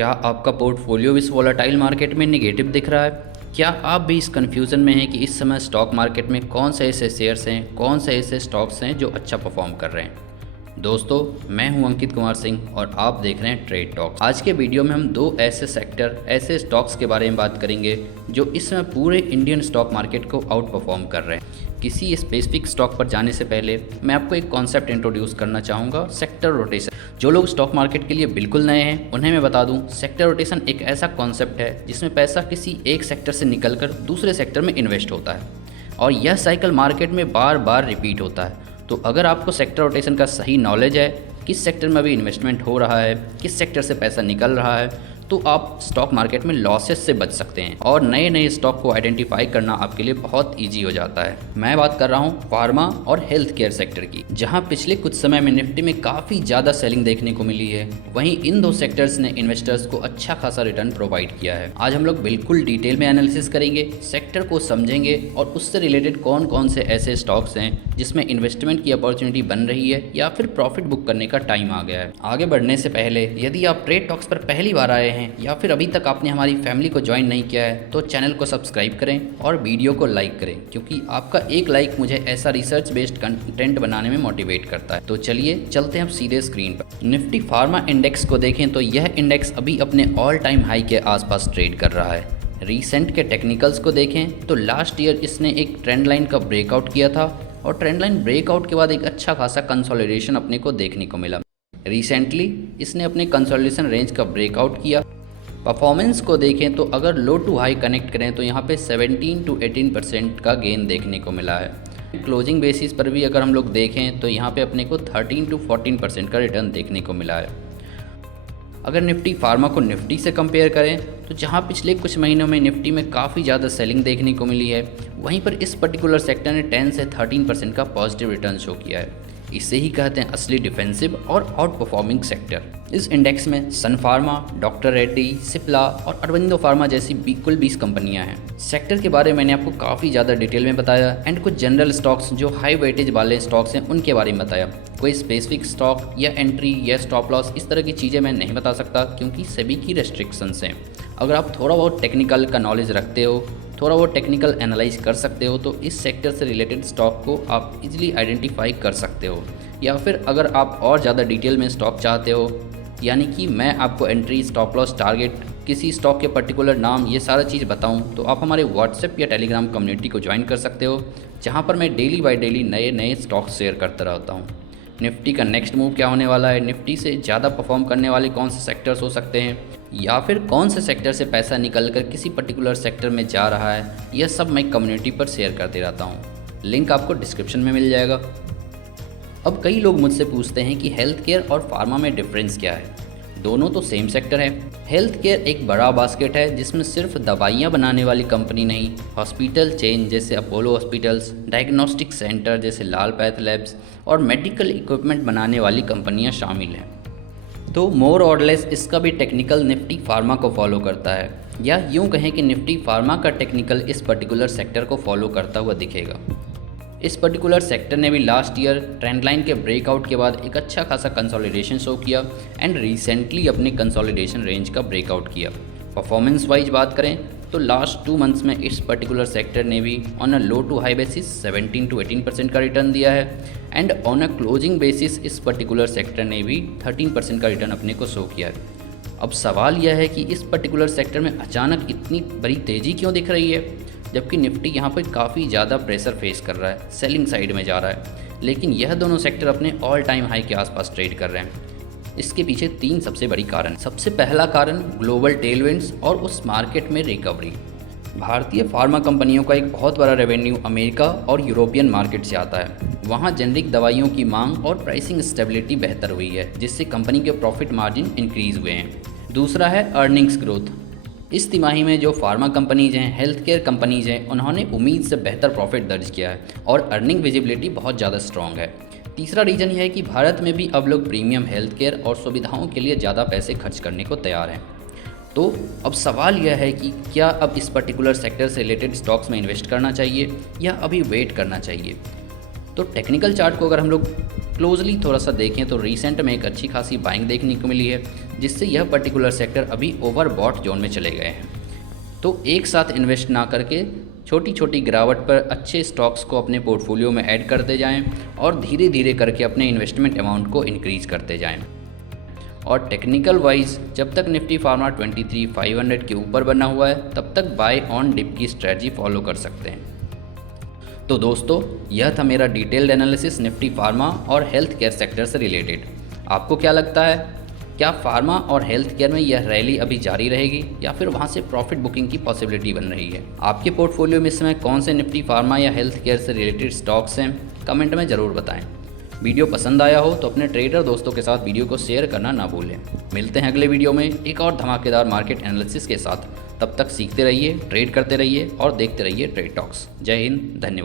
क्या आपका पोर्टफोलियो इस वोलेटाइल मार्केट में नेगेटिव दिख रहा है? क्या आप भी इस कन्फ्यूज़न में हैं कि इस समय स्टॉक मार्केट में कौन से ऐसे शेयर्स हैं, कौन से ऐसे स्टॉक्स हैं जो अच्छा परफॉर्म कर रहे हैं? दोस्तों, मैं हूं अंकित कुमार सिंह और आप देख रहे हैं ट्रेड टॉक्स। आज के वीडियो में हम दो ऐसे सेक्टर, ऐसे स्टॉक्स के बारे में बात करेंगे जो इस समय पूरे इंडियन स्टॉक मार्केट को आउट परफॉर्म कर रहे हैं। किसी स्पेसिफिक स्टॉक पर जाने से पहले मैं आपको एक कॉन्सेप्ट इंट्रोड्यूस करना चाहूँगा, सेक्टर रोटेशन। जो लोग स्टॉक मार्केट के लिए बिल्कुल नए हैं उन्हें मैं बता दूं, सेक्टर रोटेशन एक ऐसा कॉन्सेप्ट है जिसमें पैसा किसी एक सेक्टर से निकलकर दूसरे सेक्टर में इन्वेस्ट होता है और यह साइकिल मार्केट में बार बार रिपीट होता है। तो अगर आपको सेक्टर रोटेशन का सही नॉलेज है, किस सेक्टर में अभी इन्वेस्टमेंट हो रहा है, किस सेक्टर से पैसा निकल रहा है, तो आप स्टॉक मार्केट में लॉसेस से बच सकते हैं और नए नए स्टॉक को आइडेंटिफाई करना आपके लिए बहुत ईजी हो जाता है। मैं बात कर रहा हूँ फार्मा और हेल्थ केयर सेक्टर की, जहाँ पिछले कुछ समय में निफ्टी में काफ़ी ज़्यादा सेलिंग देखने को मिली है। वहीं इन दो सेक्टर्स ने इन्वेस्टर्स को अच्छा खासा रिटर्न प्रोवाइड किया है। आज हम लोग बिल्कुल डिटेल में एनालिसिस करेंगे, सेक्टर को समझेंगे और उससे रिलेटेड कौन कौन से ऐसे स्टॉक्स हैं जिसमें इन्वेस्टमेंट की अपॉर्चुनिटी बन रही है या फिर प्रॉफिट बुक करने का टाइम आ गया है। आगे बढ़ने से पहले यदि आप ट्रेड टॉक्स पर पहली बार आए हैं या फिर अभी तक आपने हमारी फैमिली को ज्वाइन नहीं किया है तो चैनल को सब्सक्राइब करें और वीडियो को लाइक करें, क्योंकि आपका एक लाइक मुझे ऐसा रिसर्च बेस्ड कंटेंट बनाने में मोटिवेट करता है। तो चलिए चलते हैं अब सीधे स्क्रीन पर। निफ्टी फार्मा इंडेक्स को देखें तो यह इंडेक्स अभी अपने ऑल टाइम हाई के आसपास ट्रेड कर रहा है। रिसेंट के टेक्निकल्स को देखें तो लास्ट ईयर इसने एक ट्रेंड लाइन का ब्रेकआउट किया था और ट्रेंड लाइन ब्रेकआउट के बाद एक अच्छा खासा कंसोलिडेशन अपने को देखने को मिला। रिसेंटली इसने अपने कंसोलिडेशन रेंज का ब्रेकआउट किया। परफॉर्मेंस को देखें तो अगर लो टू हाई कनेक्ट करें तो यहाँ पे 17 to 18% का गेन देखने को मिला है। क्लोजिंग बेसिस पर भी अगर हम लोग देखें तो यहाँ पे अपने को 13 to 14% का रिटर्न देखने को मिला है। अगर निफ्टी फार्मा को निफ्टी से कंपेयर करें तो जहाँ पिछले कुछ महीनों में निफ्टी में काफ़ी ज़्यादा सेलिंग देखने को मिली है, वहीं पर इस पर्टिकुलर सेक्टर ने 10 से 13% का पॉजिटिव रिटर्न शो किया है। इसे ही कहते हैं असली डिफेंसिव और आउट परफॉर्मिंग सेक्टर। इस इंडेक्स में सन फार्मा, डॉक्टर रेड्डी, सिप्ला और अरविंदो फार्मा जैसी कुल 20 कंपनियां हैं। सेक्टर के बारे में मैंने आपको काफ़ी ज़्यादा डिटेल में बताया एंड कुछ जनरल स्टॉक्स जो हाई वेटेज वाले स्टॉक्स हैं उनके बारे में बताया। कोई स्पेसिफिक स्टॉक या एंट्री या स्टॉप लॉस इस तरह की चीज़ें मैं नहीं बता सकता क्योंकि सेबी की रेस्ट्रिक्शंस हैं। अगर आप थोड़ा बहुत टेक्निकल का नॉलेज रखते हो, थोड़ा बहुत टेक्निकल एनालाइज कर सकते हो तो इस सेक्टर से रिलेटेड स्टॉक को आप इजीली आइडेंटिफाई कर सकते हो। या फिर अगर आप और ज़्यादा डिटेल में स्टॉक चाहते हो, यानी कि मैं आपको एंट्री, स्टॉप लॉस, टारगेट, किसी स्टॉक के पर्टिकुलर नाम, ये सारा चीज़ बताऊं, तो आप हमारे व्हाट्सएप या टेलीग्राम कम्युनिटी को ज्वाइन कर सकते हो, जहां पर मैं डेली बाय डेली नए नए स्टॉक शेयर करता रहता हूं। निफ्टी का नेक्स्ट मूव क्या होने वाला है, निफ्टी से ज़्यादा परफॉर्म करने वाले कौन से सेक्टर्स हो सकते हैं, या फिर कौन से सेक्टर से पैसा निकलकर किसी पर्टिकुलर सेक्टर में जा रहा है, यह सब मैं कम्युनिटी पर शेयर करते रहता हूँ। लिंक आपको डिस्क्रिप्शन में मिल जाएगा। अब कई लोग मुझसे पूछते हैं कि हेल्थ केयर और फार्मा में डिफरेंस क्या है। दोनों तो सेम सेक्टर है। हेल्थ केयर एक बड़ा बास्केट है जिसमें सिर्फ दवाइयाँ बनाने वाली कंपनी नहीं, हॉस्पिटल चेन जैसे अपोलो हॉस्पिटल्स, डायग्नोस्टिक सेंटर जैसे लाल पैथ लैब्स और मेडिकल इक्विपमेंट बनाने वाली कंपनियाँ शामिल हैं। तो मोर और लेस इसका भी टेक्निकल निफ्टी फार्मा को फॉलो करता है, या यूँ कहें कि निफ्टी फार्मा का टेक्निकल इस पर्टिकुलर सेक्टर को फॉलो करता हुआ दिखेगा। इस पर्टिकुलर सेक्टर ने भी लास्ट ईयर ट्रेंड लाइन के ब्रेकआउट के बाद एक अच्छा खासा कंसोलिडेशन शो किया एंड रिसेंटली अपने कंसोलिडेशन रेंज का ब्रेकआउट किया। परफॉर्मेंस वाइज बात करें तो लास्ट 2 मंथ्स में इस पर्टिकुलर सेक्टर ने भी on a low to high basis 17 to 18% का रिटर्न दिया है and on a closing basis इस पर्टिकुलर सेक्टर ने भी 13% का रिटर्न अपने को शो किया है। अब सवाल यह है कि इस पर्टिकुलर सेक्टर में अचानक इतनी बड़ी तेज़ी क्यों दिख रही है, जबकि निफ्टी यहाँ पर काफ़ी ज़्यादा प्रेशर फेस कर रहा है, सेलिंग साइड में जा रहा है, लेकिन यह दोनों सेक्टर अपने ऑल टाइम हाई के आसपास ट्रेड कर रहे हैं। इसके पीछे 3 सबसे बड़ी कारण। सबसे पहला कारण ग्लोबल टेलविंड्स और उस मार्केट में रिकवरी। भारतीय फार्मा कंपनियों का एक बहुत बड़ा रेवेन्यू अमेरिका और यूरोपियन मार्केट से आता है। वहाँ जेनरिक दवाइयों की मांग और प्राइसिंग स्टेबिलिटी बेहतर हुई है, जिससे कंपनी के प्रॉफिट मार्जिन इंक्रीज हुए हैं। दूसरा है अर्निंग्स ग्रोथ। इस तिमाही में जो फार्मा कंपनीज हैं, हेल्थ केयर कंपनीज हैं, उन्होंने उम्मीद से बेहतर प्रॉफिट दर्ज किया है और अर्निंग विजिबिलिटी बहुत ज़्यादा स्ट्रॉन्ग है। तीसरा रीज़न यह है कि भारत में भी अब लोग प्रीमियम हेल्थ केयर और सुविधाओं के लिए ज़्यादा पैसे खर्च करने को तैयार हैं। तो अब सवाल यह है कि क्या अब इस पर्टिकुलर सेक्टर से रिलेटेड स्टॉक्स में इन्वेस्ट करना चाहिए या अभी वेट करना चाहिए। तो टेक्निकल चार्ट को अगर हम लोग क्लोजली थोड़ा सा देखें तो रिसेंट में एक अच्छी खासी बाइंग देखने को मिली है, जिससे यह पर्टिकुलर सेक्टर अभी ओवरबॉट जोन में चले गए हैं। तो एक साथ इन्वेस्ट ना करके छोटी छोटी गिरावट पर अच्छे स्टॉक्स को अपने पोर्टफोलियो में ऐड करते जाएं और धीरे धीरे करके अपने इन्वेस्टमेंट अमाउंट को इंक्रीज़ करते जाएं। और टेक्निकल वाइज जब तक निफ्टी फार्मा 23,500 के ऊपर बना हुआ है तब तक बाय ऑन डिप की स्ट्रेटजी फॉलो कर सकते हैं। तो दोस्तों, यह था मेरा डिटेल्ड एनालिसिस निफ्टी फार्मा और हेल्थ केयर सेक्टर से रिलेटेड। आपको क्या लगता है, क्या फार्मा और हेल्थ केयर में यह रैली अभी जारी रहेगी या फिर वहां से प्रॉफिट बुकिंग की पॉसिबिलिटी बन रही है? आपके पोर्टफोलियो में इस समय कौन से निफ्टी फार्मा या हेल्थ केयर से रिलेटेड स्टॉक्स हैं, कमेंट में ज़रूर बताएं। वीडियो पसंद आया हो तो अपने ट्रेडर दोस्तों के साथ वीडियो को शेयर करना ना भूलें। मिलते हैं अगले वीडियो में एक और धमाकेदार मार्केट एनालिसिस के साथ। तब तक सीखते रहिए, ट्रेड करते रहिए और देखते रहिए ट्रेड टॉक्स। जय हिंद, धन्यवाद।